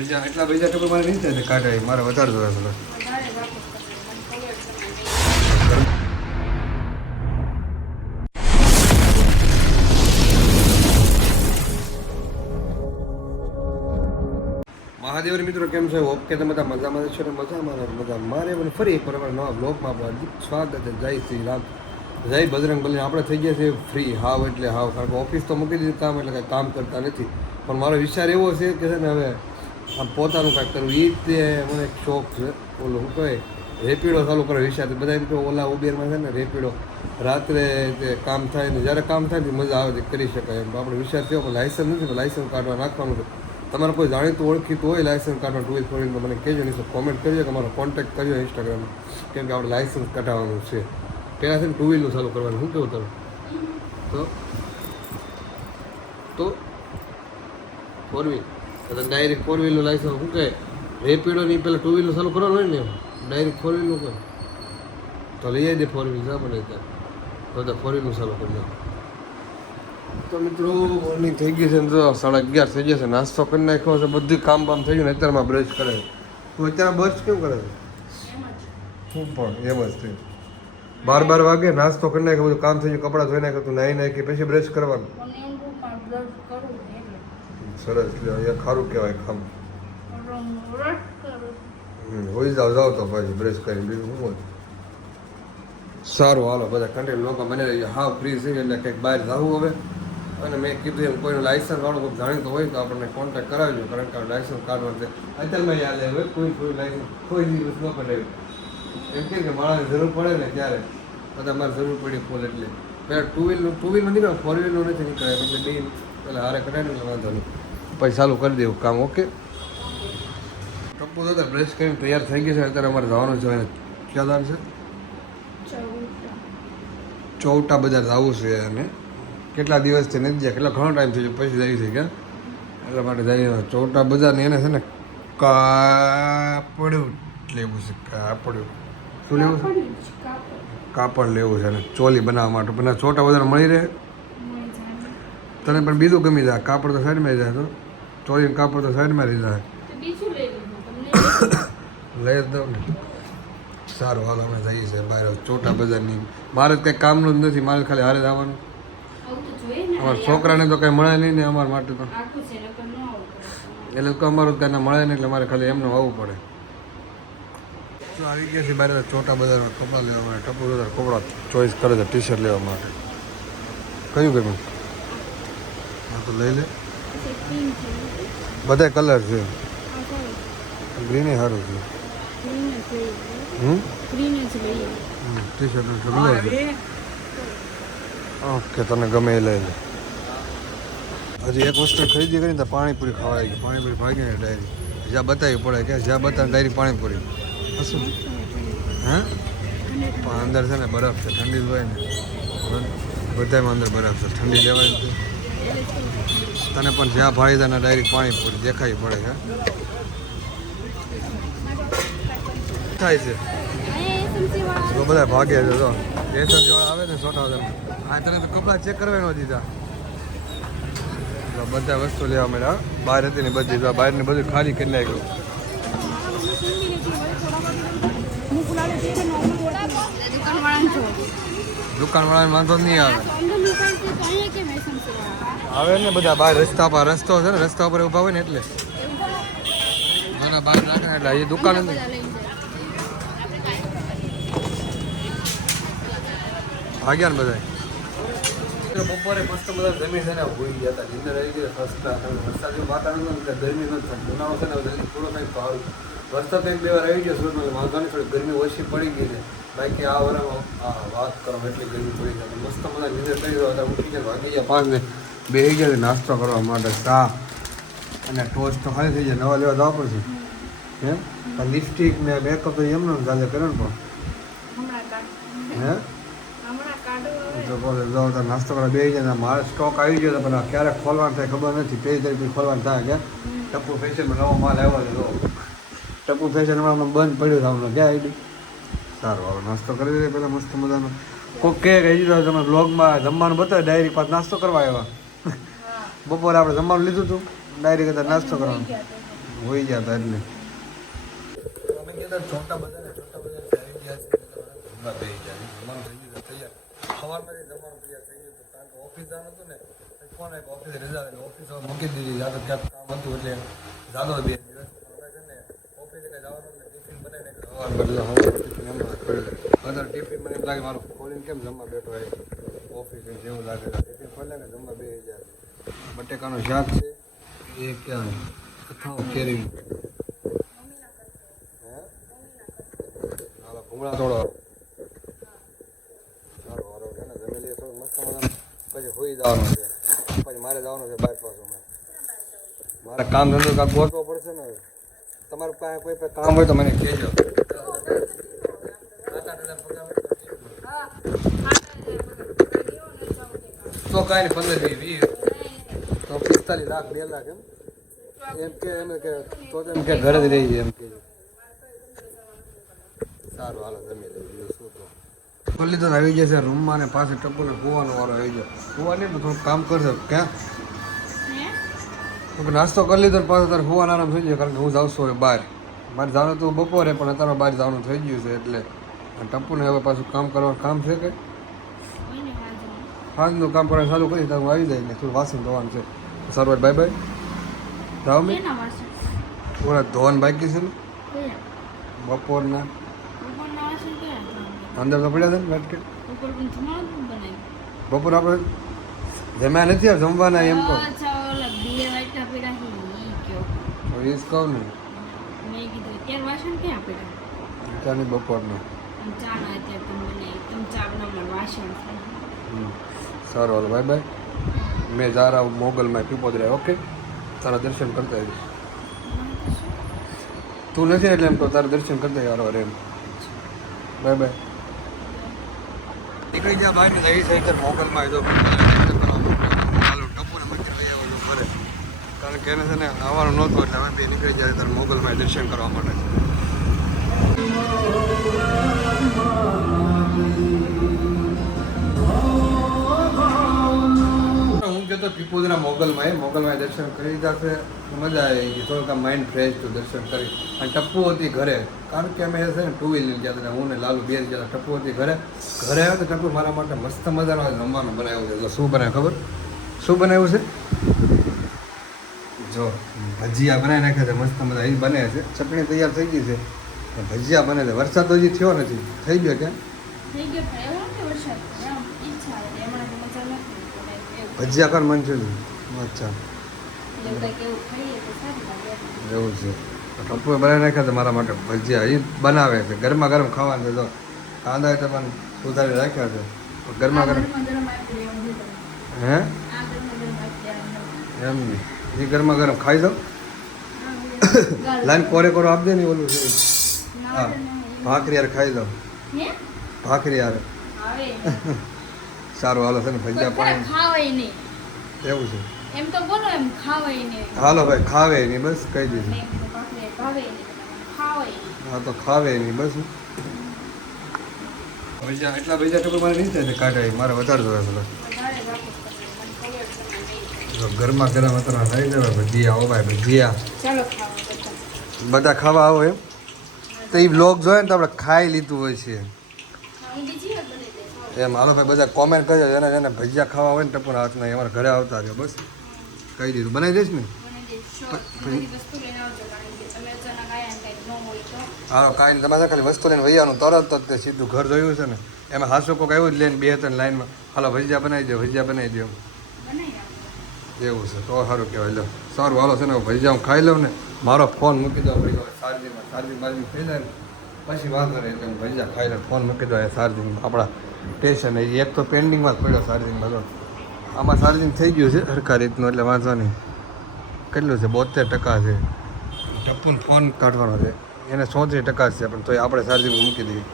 બીજા એટલા બીજા ટપુ મારે નહીં થાય કાઢાય મારે વધારે જોઈએ છે મહાદેવની મિત્રો કેમ છે ઓકે તમે બધા મજામાં છો ને મજા મારે મને ફરી એક વાર નવા બ્લોગમાં આપણું સ્વાગત છે જય શ્રી રામ જય બજરંગ બલી આપણે થઈ ગયા છે ફ્રી હાવ એટલે હાવ કારણ કે ઓફિસ તો મૂકી દીધી કામ એટલે કાંઈ કામ કરતા નથી પણ મારો વિચાર એવો છે કે છે ને હવે આમ પોતાનું કાંઈક કરવું એ જ મને એક શોખ છે ઓલું શું કહે રેપિડો ચાલુ કરો વિચાર બધા એમ કે ઓલા ઉબેરમાં છે ને રેપિડો રાત્રે તે કામ થાય ને જ્યારે કામ થાય ને મજા આવે કરી શકાય એમ આપણો વિચાર થયો પણ લાયસન્સ નથી લાયસન્સ કાઢવા નાખવાનું છે તમારે કોઈ જાણીતું ઓળખીતું હોય લાયસન્સ કાઢવા ટુ વ્હીલ ફોર વ્હીલ તો મને કહેજો નહીં કોમેન્ટ કરજો કે મારો કોન્ટેક્ટ કરજો ઇન્સ્ટાગ્રામમાં કેમ કે આપણે લાયસન્સ કઢાવવાનું છે પહેલાં છે ને ટુ વ્હીલનું ચાલુ કરવાનું શું કેવું તમે તો ફોર વ્હીલ તો ડાયરેક્ટ ફોર વ્હીલનું લાયસન્સ શું કહે રેપિડોની પહેલાં ટુ વ્હીલનું ચાલુ કરવાનું હોય ને ડાયરેક્ટ ફોર વ્હીલનું કહે તો લઈ આવી દે ફોર વ્હીલ જા મને ત્યાં તો ફોર વ્હીલનું ચાલુ કરી દો તો મિત્રો મોર્નિંગ થઈ ગઈ છે ને તો 11:30 થઈ જશે નાસ્તો કરી નાખ્યો છે બધું કામ બામ થઈ ગયું ને અત્યારમાં બ્રશ કરે તું અત્યારે બ્રશ કેમ કરે છે હું પણ એમ જ થયું 12 વાગે નાસ્તો કરી નાખ્યો બધું કામ થઈ ગયું કપડાં ધોઈ નાખ્યું તું નાહી નાખી પછી બ્રશ કરવાનું સરસ એ ખારું કહેવાય ખામ હોઈ જાવ તો પછી બ્રશ કરીને બીજું શું હોય સારું હાલો બધા કન્ટેન્ટ લોકો મને હાવ ફ્રી છે એટલે કંઈક બહાર જવું હવે અને મેં કીધું એમ કોઈનું લાયસન્સ વાળું કોઈ જાણીતું હોય તો આપણને કોન્ટેક્ટ કરાવજો કારણ કે લાયસન્સ કાઢવાનું છે અત્યારમાં યાદ આવે કોઈ લાયસન્સ કોઈ દિવસ ન કઢાવ્યું એમ કે માણસને જરૂર પડે ને ત્યારે બધા મારે જરૂર પડી ફૂલ એટલે પહેલાં ટુ વ્હીલનું નથી ફોર વ્હીલનું નથી નીકળે એટલે બે પહેલાં હારે કઢાવી એટલે વાંધો નહીં પછી ચાલુ કરી દેવું કામ ઓકે ટપ્પુ દાદા બ્રશ કરીને તૈયાર થઈ ગઈ છે અત્યારે અમારે જવાનું છે ક્યાં દાન છે ચૌટા બજાર જવું છે અને કેટલા દિવસથી નથી જાય કેટલા ઘણો ટાઈમ થઈ ગયો પછી જઈ છે કે એટલા માટે જઈએ ચૌટા બજારની એને છે ને કાપડ લેવું છે કાપડ શું લેવું છે કાપડ લેવું છે અને ચોલી બનાવવા માટે પણ ચોટા બજાર મળી રહે તને પણ બીજું ગમી જાય કાપડ તો સાઈડમાં જાય તો ચોલીનું કાપડ તો સાઈડમાં રહી જાય લઈ જ દઉં ને સારું હાલ અમે જઈએ છીએ બહાર ચોટા બજારની મારે કંઈ કામનું જ નથી મારે ખાલી હારે જવાનું અમારા છોકરાને તો કંઈ મળે નહીં ને અમારા માટે તો એટલે તો અમારું કાંઈ મળે નહીં એટલે મારે ખાલી એમનું આવવું પડે તો આવી ગયા છે બહાર ચોટા બજારમાં કપડાં લેવા માટે ટપુ બધા કપડાં ચોઈસ કરે છે ટી શર્ટ લેવા માટે કયું ગમ્યું હા તો લઈ લે બધા કલર છે ગ્રીને સારું છે ટી શર્ટ ઓકે તને ગમે એ લઈ લે હજી એક વસ્તુ ખરીદી કરીને તો પાણીપુરી ખવાઈ ગઈ પાણીપુરી ભાગી ને ડાયરી જ્યાં બતાવવી પડે કે જ્યાં બતાવે ડાયરી પાણીપુરી શું હે પણ અંદર છે ને બરફ છે ઠંડી હોય ને બધામાં અંદર બરફ છે ઠંડી લેવાય તને પણ જ્યાં ભાઈ તને ડાયરેક્ટ પાણીપુરી દેખાવી પડે છે થાય છે તો બધા ભાગ્યા છે તો એસએમસી વાળા આવે ને છોટા આ તને તો કપડાં ચેક કરવા ન દીધા બધા વસ્તુ લેવા મળ્યા બહાર હતી ને બધી બહારની બધું ખાલી કરી નાખ્યું દુકાનવાળાને વાંધો નહીં આવે ને બધા બહાર રસ્તા પર રસ્તો છે ને રસ્તા ઉપર ઊભા હોય ને એટલે બહાર રાખે એટલે એ દુકાન ભાગ્યા ને બધા બપોરે મસ્ત બધા જમીન છે ને ભૂઈ ગયા હતા નીંદર આવી ગઈ સસ્તા વરસાદ જેવું વાતાવરણ ગરમી નથી બનાવો છે ને જલ્દી થોડો કંઈક સારું વરસાદ કંઈક 2 વાર આવી ગયો સુરતમાં વાંધો નહીં થોડી ગરમી ઓછી પડી ગઈ છે બાકી આ વરામાં વાત કરો એટલી ગરમી પડી જાય મસ્ત બધા નીંદર કરી રહ્યા હતા ઉઠી ગયા વાગી ગયા 5 ને બેસી ગયા નાસ્તો કરવા માટે ચા અને ટોસ્ટ તો ખાલી થઈ જાય નવા લેવા જવા પડશે એમ લિપસ્ટિક ને મેકઅપ તો એમને ચાલે કરે ને પણ હે નાસ્તો કરવા બે જાય મારે સ્ટોક આવી ગયો પણ ક્યારે ખોલવાનું થાય ખબર નથી પેલી તારીખે ખોલવાનું થાય કે ટપ્પુ ફેશનમાં નવો માલ આવ્યો છે ટપ્પુ ફેશનમાં બંધ પડ્યું છે ક્યાં આવી સારું હવે નાસ્તો કરી દઈએ પહેલાં મસ્ત મજાનો કોઈક કહે કે તમે બ્લોગમાં જમવાનું બતાવે ડાયરી પાસ નાસ્તો કરવા આવ્યા બપોરે આપણે જમવાનું લીધું હતું ડાયરી કરતાં નાસ્તો કરવાનો હોઈ ગયા હતા એટલે અમે કીધા છોટા બધા આવી ગયા છે જમવા બેસી ગયા જમવાનું થઈ ગયું તૈયાર સવારમાં જમવાનું તૈયાર થઈ ગયું કારણ કે ઓફિસ જવાનું હતું ને ફોન આવ્યો ઓફિસ રજા એટલે ઓફિસ મૂકી દીધી યાદ ક્યાંક કામ હતું એટલે જાદો 2 દિવસ અમે છે ને ઓફિસે કંઈ જવાનું એટલે ટિફિન બનાવીને બધા ટિફિન મને એમ લાગે મારું ખોલીને કેમ જમવા બેઠો હોય ઓફિસે જેવું લાગે ટિફિન ખોલે ને જમવા બેસી જાય બટેકાનું શાક છે એ ક્યાં અથાણું કેરી હાલો ભૂંગળા થોડો સારો વારો છે ને જમી લઈએ થોડું મસ્ત મજાનું પછી હોઈ જવાનું છે પછી મારે જવાનું છે બાર પાસોમાં મારે કામ ધંધો કાંક ગોતવો પડશે ને તમારું પાસે કોઈ કામ હોય તો મને કહેજો તો કાંઈ નહીં 15-20 તો 45 લાખ 2 લાખ એમ કે તો એમ કે ઘરે જ રહી જાય એમ કે સારું હાલો જમી લઈએ શું તો ખોલી તો આવી જશે રૂમમાં ને પાસે ટપુને કૂવાનો વાળો આવી જાય કૂવા નહીં તો થોડું કામ કરશે ક્યાં નાસ્તો કરી લીધો પાછો તારે કૂવાનો આરામ થઈ જાય કારણ કે હું જાઉં છું હવે બહાર મારે જવાનું તો બપોરે પણ અત્યારે બહાર જવાનું થઈ ગયું છે એટલે ટપુને હવે પાછું કામ કરવાનું કામ છે કે હાજનું કામ કરવાનું ચાલુ કરી તો હું આવી જાય ને થોડું વાસણ ધોવાનું છે સારું બાય બાય જાઓ મેં ઓલા ધોવાનું બાકી છે ને બપોરના અંદર તો પડ્યા છે ને વાટકે બપોર આપણે જમ્યા નથી જમવાના એમ કહું એ જ કહું ને ચાની બપોરના સારું હાલો બાય બાય મેં જા रहा हूँ मोगल में पीपोदरा ओके तारा दर्शन करता है તું નથી એટલે એમ તો તારા દર્શન કરતા યાર અરે એમ બાય બાય નીકળી જા બહાર ને જઈ સાઈકલ મોગલમાં જો ચાલો ટપુને મંદિર લઈ આવો ઘરે કારણ કે એને છે ને આવવાનું નહોતું એટલે હવે નીકળી જાય તારે મોગલમાં દર્શન કરવા માટે હું જતો પીપોદરા મોગલમાં દર્શન કરી જશે મજા આવી ગઈ થોડુંક માઇન્ડ ફ્રેશ થયું દર્શન કરી અને ટપ્પુ હતી ઘરે કારણ કે અમે છે ને 2 વ્હીલર ગયા હતા હું ને લાલુ 2 ગયા હતા ટપ્પુ હતી ઘરે આવ્યો તો ટપ્પુ મારા માટે મસ્ત મજાનો જમવાનું બનાવ્યું છે એટલે શું બનાવ્યું ખબર શું બનાવ્યું છે જો ભજીયા બનાવી નાખ્યા છે મસ્ત મજા એ બને છે ચટણી તૈયાર થઈ ગઈ છે ભજીયા બને છે વરસાદ તો હજી થયો નથી થઈ ગયો ક્યાં ભજીયા કર મંચુરિયન અચ્છા એવું છે ટપ્પુએ બનાવી નાખ્યા છે મારા માટે ભજીયા એ બનાવે છે ગરમા ગરમ ખાવાનું છે તો કાંદા તો પણ સુધારી રાખ્યા છે ગરમા ગરમ હે એમ નહીં એ ગરમા ગરમ ખાઈ દો લાઈન કોરે કોરો આપજે ને ઓલું છે હા ભાખરી યાર ખાઈ દો ભાખરી યાર સારું હાલો છે ને ભજીયા પાણી એવું છે એમ તો બોલો એમ ખાવાય ને હાલો ભાઈ ખાવે નહીં બસ કહી દીધું હા તો ખાવે નહીં બસ ભજીયા એટલા ભજીયા ટપુ મારે નહીં થાય કાઢાય મારે વધારે જોવે છે ગરમા ગરમ અત્યારે થઈ જવાય ભજીયા આવો ભાઈ ભજીયા બધા ખાવા આવો એમ તો એ બ્લોગ જોઈએ ને તો આપણે ખાઈ લીધું હોય છે એમ હાલો ભાઈ બધા કોમેન્ટ કરજો એને ભજીયા ખાવા હોય ને ટપુના હાથના અમારા ઘરે આવતા રહ્યો બસ કહી દીધું બનાવી દઈશ ને હા કાંઈ નહીં તમારે ખાલી વસ્તુ લઈને વૈયાનું તરત જ તે સીધું ઘર જોયું છે ને એમાં હાસો કોઈક આવ્યું જ લઈને 2-3 લાઈનમાં હાલો ભજીયા બનાવી દો એવું છે તો સારું કહેવાય લો સારું હાલો છે ને ભજીયા હું ખાઈ લઉં ને મારો ફોન મૂકી દો ચાર્જિંગ બાર્જિંગ થઈ જાય ને પછી વાંધો નહીં એટલે હું ભજીયા ખાઈ લઉં ફોન મૂકી દો ચાર્જિંગ આપણા સ્ટેશન એક તો પેન્ડિંગમાં જ પડ્યો ચાર્જિંગ બધો આમાં ચાર્જિંગ થઈ ગયું છે સરખા રીતનું એટલે વાંધો નહીં કેટલું છે 72% છે ટપ્પુને ફોન કાઢવાનો છે એને 34% છે પણ તોય આપણે ચાર્જિંગ મૂકી દઈએ